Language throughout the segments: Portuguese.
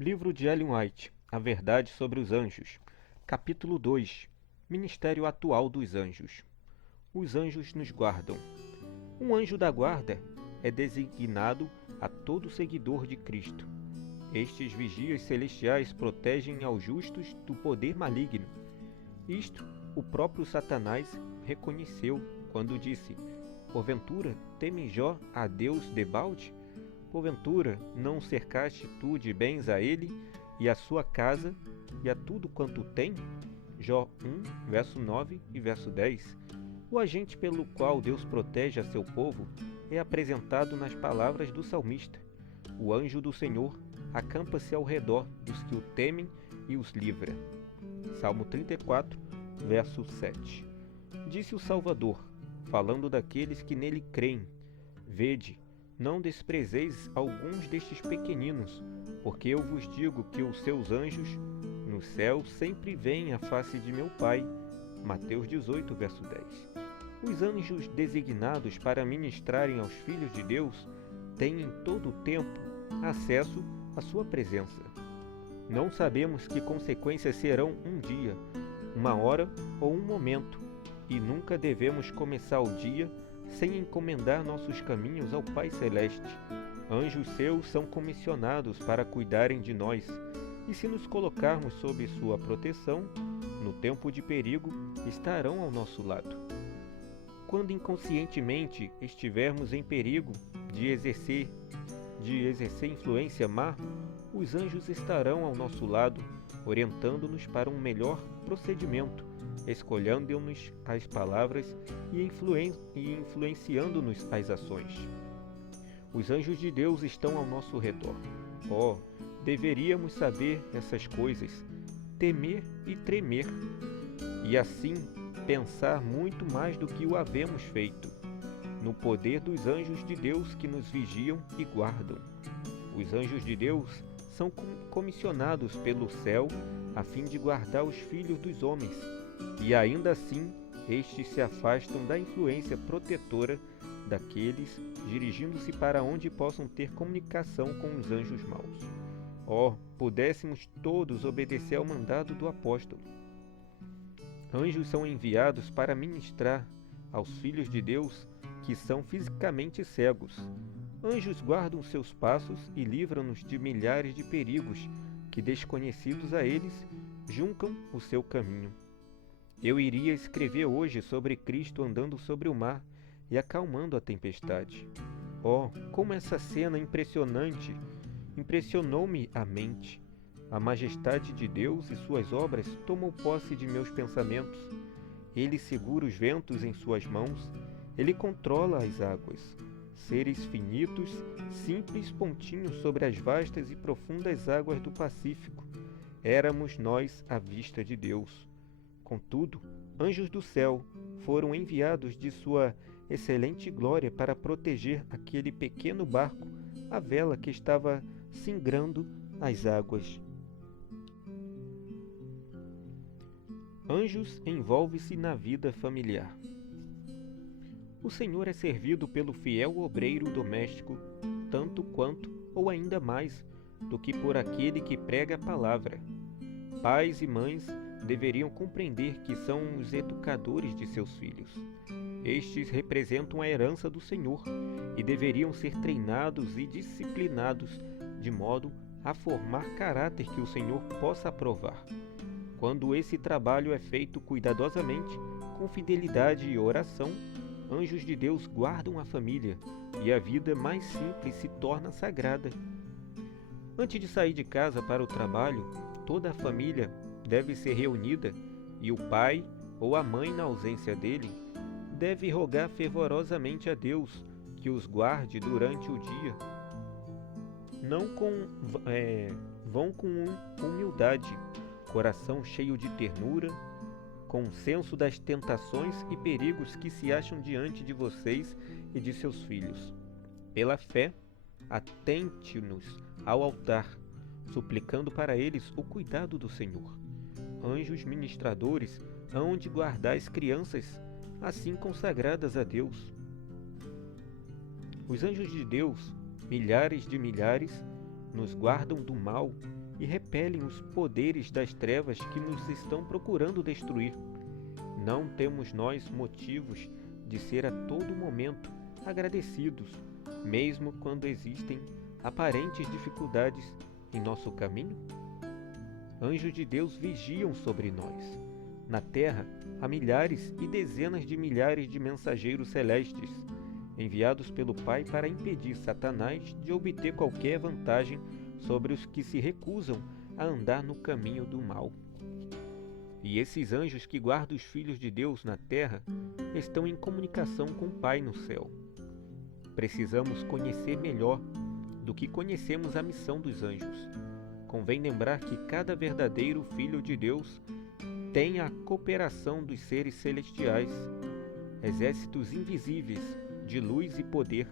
Livro de Ellen White, A Verdade sobre os Anjos. Capítulo 2. Ministério atual dos anjos. Os anjos nos guardam. Um anjo da guarda é designado a todo seguidor de Cristo. Estes vigias celestiais protegem aos justos do poder maligno. Isto o próprio Satanás reconheceu quando disse: Porventura teme Jó a Deus debalde? Porventura não cercaste tu de bens a ele e a sua casa e a tudo quanto tem? Jó 1, verso 9 e verso 10. O agente pelo qual Deus protege a seu povo é apresentado nas palavras do salmista. O anjo do Senhor acampa-se ao redor dos que o temem e os livra. Salmo 34, verso 7. Disse o Salvador, falando daqueles que nele creem: Vede, não desprezeis alguns destes pequeninos, porque eu vos digo que os seus anjos no céu sempre veem a face de meu Pai. Mateus 18, verso 10. Os anjos designados para ministrarem aos filhos de Deus têm em todo o tempo acesso à sua presença. Não sabemos que consequências serão um dia, uma hora ou um momento, e nunca devemos começar o dia sem encomendar nossos caminhos ao Pai Celeste. Anjos seus são comissionados para cuidarem de nós, e se nos colocarmos sob sua proteção, no tempo de perigo, estarão ao nosso lado. Quando inconscientemente estivermos em perigo de exercer influência má, os anjos estarão ao nosso lado, orientando-nos para um melhor procedimento, escolhendo-nos as palavras e influenciando-nos as ações. Os anjos de Deus estão ao nosso redor. Deveríamos saber essas coisas, temer e tremer, e assim pensar muito mais do que o havemos feito, no poder dos anjos de Deus que nos vigiam e guardam. Os anjos de Deus são comissionados pelo céu a fim de guardar os filhos dos homens, e ainda assim estes se afastam da influência protetora daqueles, dirigindo-se para onde possam ter comunicação com os anjos maus. Pudéssemos todos obedecer ao mandado do apóstolo. Anjos são enviados para ministrar aos filhos de Deus que são fisicamente cegos. Anjos guardam seus passos e livram-nos de milhares de perigos que, desconhecidos a eles, juncam o seu caminho. Eu iria escrever hoje sobre Cristo andando sobre o mar e acalmando a tempestade. Como essa cena impressionante impressionou-me a mente! A majestade de Deus e suas obras tomam posse de meus pensamentos. Ele segura os ventos em suas mãos. Ele controla as águas. Seres finitos, simples pontinhos sobre as vastas e profundas águas do Pacífico. Éramos nós à vista de Deus. Contudo, anjos do céu foram enviados de sua excelente glória para proteger aquele pequeno barco, a vela que estava singrando as águas. Anjos envolve-se na vida familiar. O Senhor é servido pelo fiel obreiro doméstico, tanto quanto, ou ainda mais, do que por aquele que prega a palavra. Pais e mães deveriam compreender que são os educadores de seus filhos. Estes representam a herança do Senhor e deveriam ser treinados e disciplinados de modo a formar caráter que o Senhor possa aprovar. Quando esse trabalho é feito cuidadosamente, com fidelidade e oração, anjos de Deus guardam a família e a vida mais simples se torna sagrada. Antes de sair de casa para o trabalho, toda a família deve ser reunida e o pai ou a mãe, na ausência dele, deve rogar fervorosamente a Deus que os guarde durante o dia. Vão com humildade, coração cheio de ternura, com senso das tentações e perigos que se acham diante de vocês e de seus filhos. Pela fé, atente-nos ao altar, suplicando para eles o cuidado do Senhor. Anjos ministradores hão de guardar as crianças, assim consagradas a Deus. Os anjos de Deus, milhares de milhares, nos guardam do mal e repelem os poderes das trevas que nos estão procurando destruir. Não temos nós motivos de ser a todo momento agradecidos, mesmo quando existem aparentes dificuldades em nosso caminho? Anjos de Deus vigiam sobre nós. Na terra, há milhares e dezenas de milhares de mensageiros celestes, enviados pelo Pai para impedir Satanás de obter qualquer vantagem sobre os que se recusam a andar no caminho do mal. E esses anjos que guardam os filhos de Deus na terra estão em comunicação com o Pai no céu. Precisamos conhecer melhor do que conhecemos a missão dos anjos. Convém lembrar que cada verdadeiro filho de Deus tem a cooperação dos seres celestiais. Exércitos invisíveis de luz e poder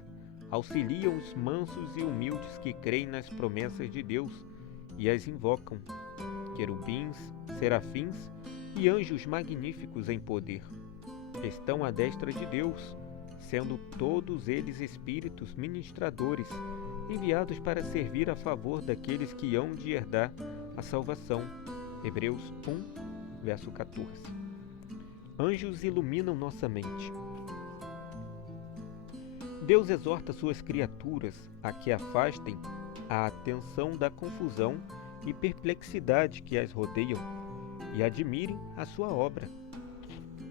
auxiliam os mansos e humildes que creem nas promessas de Deus e as invocam. Querubins, serafins e anjos magníficos em poder estão à destra de Deus, sendo todos eles espíritos ministradores, enviados para servir a favor daqueles que hão de herdar a salvação. Hebreus 1, verso 14. Anjos iluminam nossa mente. Deus exorta suas criaturas a que afastem a atenção da confusão e perplexidade que as rodeiam e admirem a sua obra.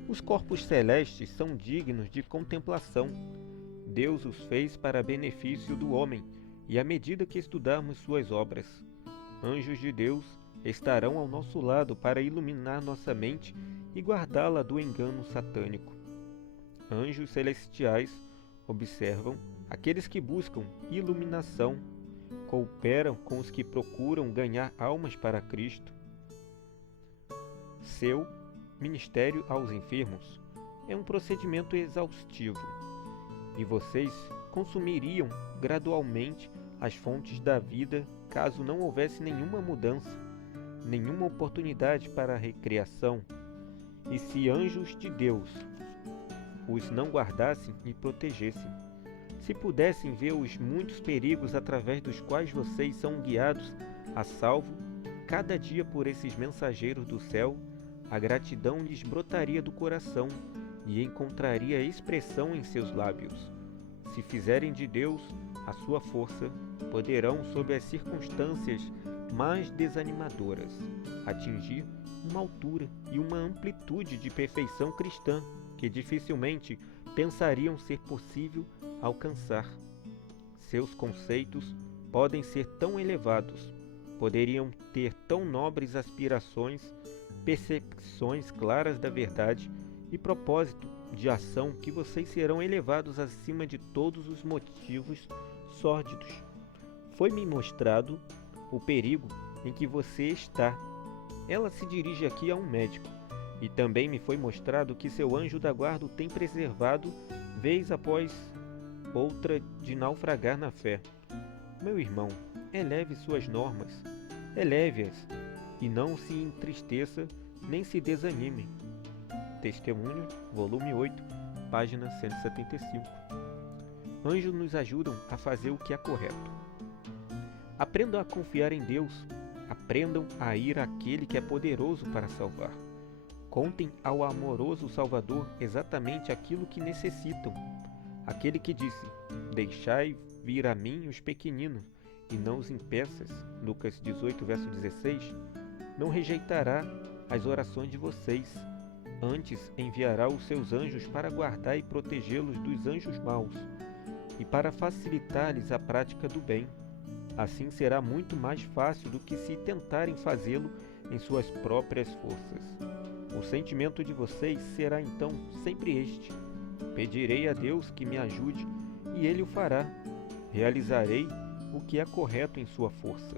Os corpos celestes são dignos de contemplação. Deus os fez para benefício do homem, e à medida que estudarmos suas obras, anjos de Deus estarão ao nosso lado para iluminar nossa mente e guardá-la do engano satânico. Anjos celestiais observam aqueles que buscam iluminação, cooperam com os que procuram ganhar almas para Cristo. Seu ministério aos enfermos é um procedimento exaustivo, e vocês consumiriam gradualmente as fontes da vida caso não houvesse nenhuma mudança, nenhuma oportunidade para a recreação. E se anjos de Deus os não guardassem e protegessem, se pudessem ver os muitos perigos através dos quais vocês são guiados a salvo cada dia por esses mensageiros do céu, a gratidão lhes brotaria do coração e encontraria expressão em seus lábios. Se fizerem de Deus a sua força, poderão, sob as circunstâncias mais desanimadoras, atingir uma altura e uma amplitude de perfeição cristã que dificilmente pensariam ser possível alcançar. Seus conceitos podem ser tão elevados, poderiam ter tão nobres aspirações, percepções claras da verdade e propósito de ação que vocês serão elevados acima de todos os motivos sórdidos. Foi-me mostrado o perigo em que você está. Ela se dirige aqui a um médico. E também me foi mostrado que seu anjo da guarda o tem preservado, vez após outra, de naufragar na fé. Meu irmão, eleve suas normas, eleve-as, e não se entristeça nem se desanime. Testemunho, volume 8, página 175. Anjos nos ajudam a fazer o que é correto. Aprendam a confiar em Deus, aprendam a ir àquele que é poderoso para salvar. Contem ao amoroso Salvador exatamente aquilo que necessitam. Aquele que disse: deixai vir a mim os pequeninos, e não os impeças, Lucas 18, verso 16, não rejeitará as orações de vocês. Antes enviará os seus anjos para guardar e protegê-los dos anjos maus, e para facilitar-lhes a prática do bem. Assim será muito mais fácil do que se tentarem fazê-lo em suas próprias forças. O sentimento de vocês será então sempre este: pedirei a Deus que me ajude, e Ele o fará. Realizarei o que é correto em sua força.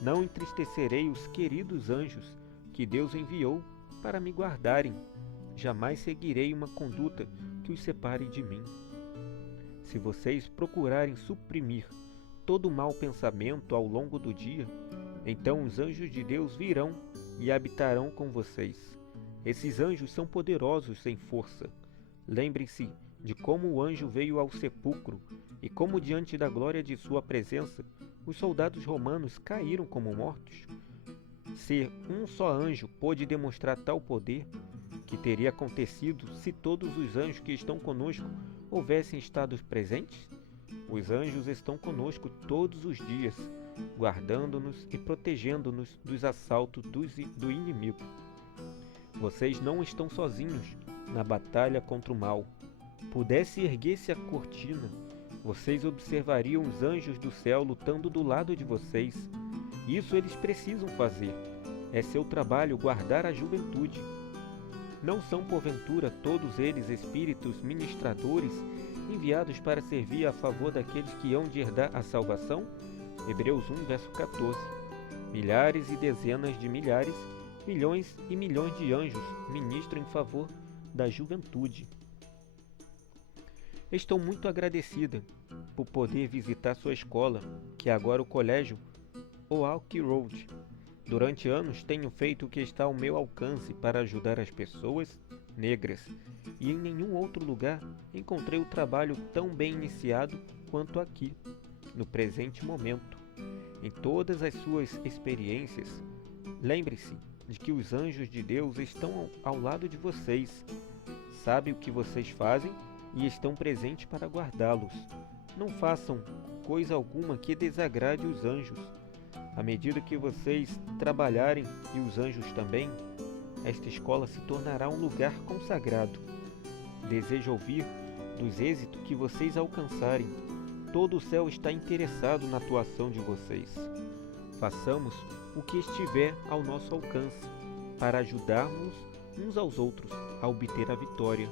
Não entristecerei os queridos anjos que Deus enviou para me guardarem. Jamais seguirei uma conduta que os separe de mim. Se vocês procurarem suprimir todo mau pensamento ao longo do dia, então os anjos de Deus virão e habitarão com vocês. Esses anjos são poderosos em força. Lembrem-se de como o anjo veio ao sepulcro e como, diante da glória de sua presença, os soldados romanos caíram como mortos. Se um só anjo pôde demonstrar tal poder, que teria acontecido se todos os anjos que estão conosco houvessem estado presentes? Os anjos estão conosco todos os dias, guardando-nos e protegendo-nos dos assaltos do inimigo. Vocês não estão sozinhos na batalha contra o mal. Pudesse erguer-se a cortina, vocês observariam os anjos do céu lutando do lado de vocês. Isso eles precisam fazer. É seu trabalho guardar a juventude. Não são, porventura, todos eles espíritos ministradores enviados para servir a favor daqueles que hão de herdar a salvação? Hebreus 1, verso 14. Milhares e dezenas de milhares, milhões e milhões de anjos ministram em favor da juventude. Estou muito agradecida por poder visitar sua escola, que é agora o colégio Oak Road. Durante anos tenho feito o que está ao meu alcance para ajudar as pessoas negras, e em nenhum outro lugar encontrei o trabalho tão bem iniciado quanto aqui, no presente momento. Em todas as suas experiências, lembre-se de que os anjos de Deus estão ao lado de vocês, sabem o que vocês fazem e estão presentes para guardá-los. Não façam coisa alguma que desagrade os anjos. À medida que vocês trabalharem, e os anjos também, esta escola se tornará um lugar consagrado. Desejo ouvir dos êxitos que vocês alcançarem. Todo o céu está interessado na atuação de vocês. Façamos o que estiver ao nosso alcance para ajudarmos uns aos outros a obter a vitória.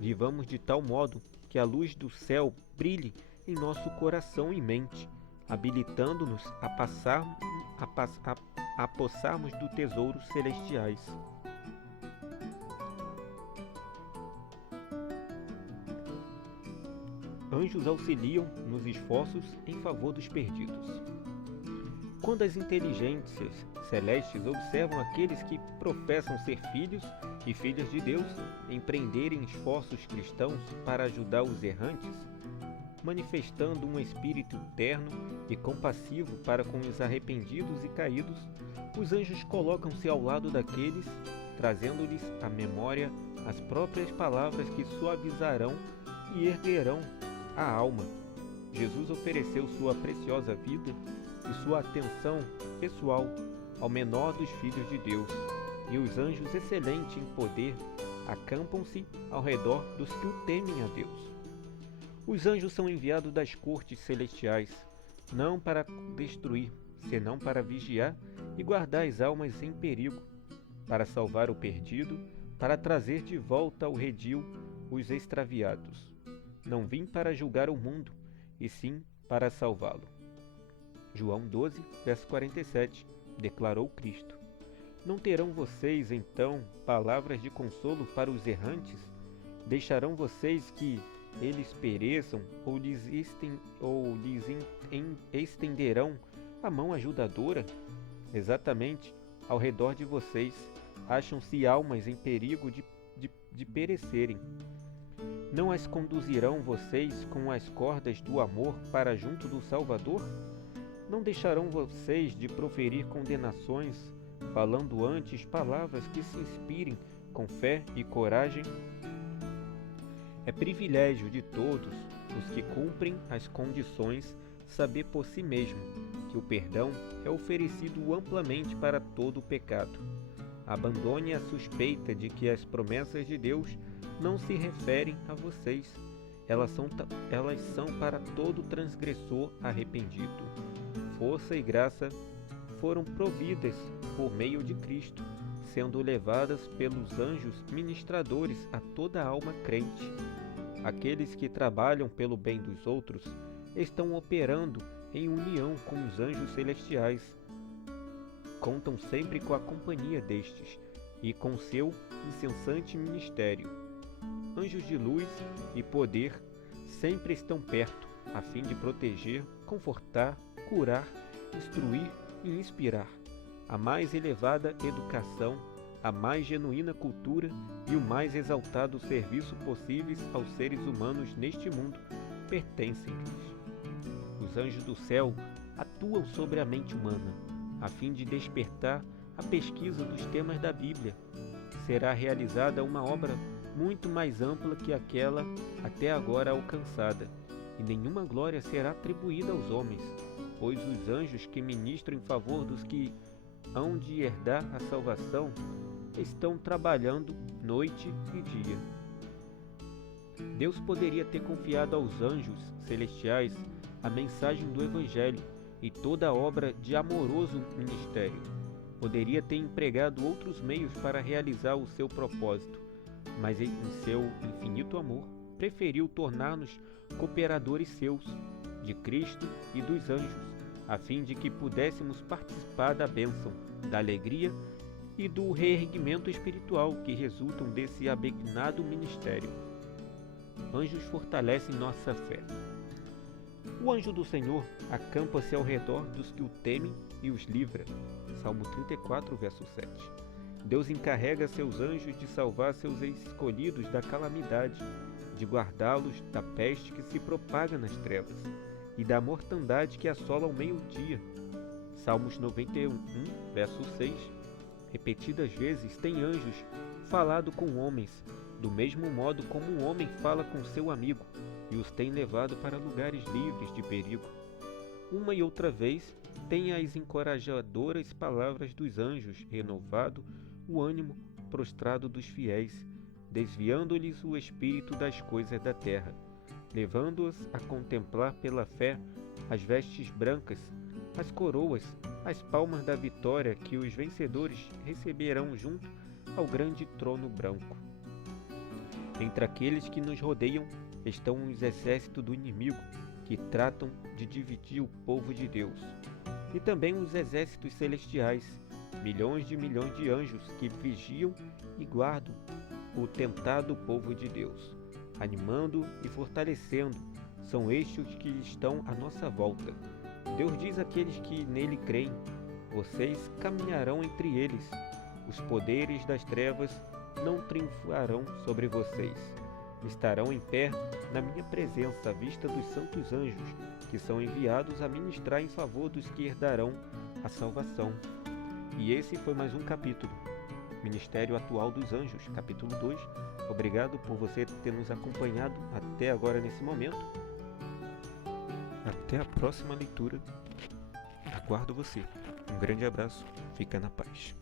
Vivamos de tal modo que a luz do céu brilhe em nosso coração e mente, habilitando-nos a possarmos do tesouros celestiais. Anjos auxiliam nos esforços em favor dos perdidos. Quando as inteligências celestes observam aqueles que professam ser filhos e filhas de Deus empreenderem esforços cristãos para ajudar os errantes, manifestando um espírito terno e compassivo para com os arrependidos e caídos, os anjos colocam-se ao lado daqueles, trazendo-lhes à memória as próprias palavras que suavizarão e erguerão a alma. Jesus ofereceu sua preciosa vida e sua atenção pessoal ao menor dos filhos de Deus, e os anjos, excelentes em poder, acampam-se ao redor dos que o temem a Deus. Os anjos são enviados das cortes celestiais, não para destruir, senão para vigiar e guardar as almas em perigo, para salvar o perdido, para trazer de volta ao redil os extraviados. Não vim para julgar o mundo, e sim para salvá-lo. João 12, verso 47, declarou Cristo. Não terão vocês, então, palavras de consolo para os errantes? Deixarão vocês que eles pereçam, ou lhes estenderão a mão ajudadora? Exatamente, ao redor de vocês, acham-se almas em perigo de perecerem. Não as conduzirão vocês com as cordas do amor para junto do Salvador? Não deixarão vocês de proferir condenações, falando antes palavras que se inspirem com fé e coragem? É privilégio de todos os que cumprem as condições saber por si mesmo que o perdão é oferecido amplamente para todo o pecado. Abandone a suspeita de que as promessas de Deus não se referem a vocês. Elas são para todo transgressor arrependido. Força e graça foram providas por meio de Cristo, sendo levadas pelos anjos ministradores a toda alma crente. Aqueles que trabalham pelo bem dos outros estão operando em união com os anjos celestiais. Contam sempre com a companhia destes e com seu incessante ministério. Anjos de luz e poder sempre estão perto, a fim de proteger, confortar, curar, instruir e inspirar. A mais elevada educação, a mais genuína cultura e o mais exaltado serviço possíveis aos seres humanos neste mundo pertencem-lhes. Os anjos do céu atuam sobre a mente humana, a fim de despertar a pesquisa dos temas da Bíblia. Será realizada uma obra muito mais ampla que aquela até agora alcançada, e nenhuma glória será atribuída aos homens, pois os anjos que ministram em favor dos que hão de herdar a salvação estão trabalhando noite e dia. Deus poderia ter confiado aos anjos celestiais a mensagem do Evangelho e toda a obra de amoroso ministério. Poderia ter empregado outros meios para realizar o seu propósito, mas em seu infinito amor, preferiu tornar-nos cooperadores seus, de Cristo e dos anjos, a fim de que pudéssemos participar da bênção, da alegria e do reerguimento espiritual que resultam desse abençoado ministério. Anjos fortalecem nossa fé. O anjo do Senhor acampa-se ao redor dos que o temem e os livra. Salmo 34, verso 7. Deus encarrega seus anjos de salvar seus escolhidos da calamidade, de guardá-los da peste que se propaga nas trevas e da mortandade que assola ao meio-dia. Salmos 91, verso 6. Repetidas vezes tem anjos falado com homens, do mesmo modo como um homem fala com seu amigo, e os tem levado para lugares livres de perigo. Uma e outra vez tem as encorajadoras palavras dos anjos renovado o ânimo prostrado dos fiéis, desviando-lhes o espírito das coisas da terra, levando-os a contemplar pela fé as vestes brancas, as coroas, as palmas da vitória que os vencedores receberão junto ao grande trono branco. Entre aqueles que nos rodeiam estão os exércitos do inimigo, que tratam de dividir o povo de Deus, e também os exércitos celestiais, milhões de anjos que vigiam e guardam o tentado povo de Deus, animando e fortalecendo. São estes que estão à nossa volta. Deus diz àqueles que nele creem: vocês caminharão entre eles. Os poderes das trevas não triunfarão sobre vocês. Estarão em pé na minha presença à vista dos santos anjos, que são enviados a ministrar em favor dos que herdarão a salvação. E esse foi mais um capítulo. Ministério Atual dos Anjos, capítulo 2. Obrigado por você ter nos acompanhado até agora nesse momento. Até a próxima leitura. Aguardo você. Um grande abraço. Fica na paz.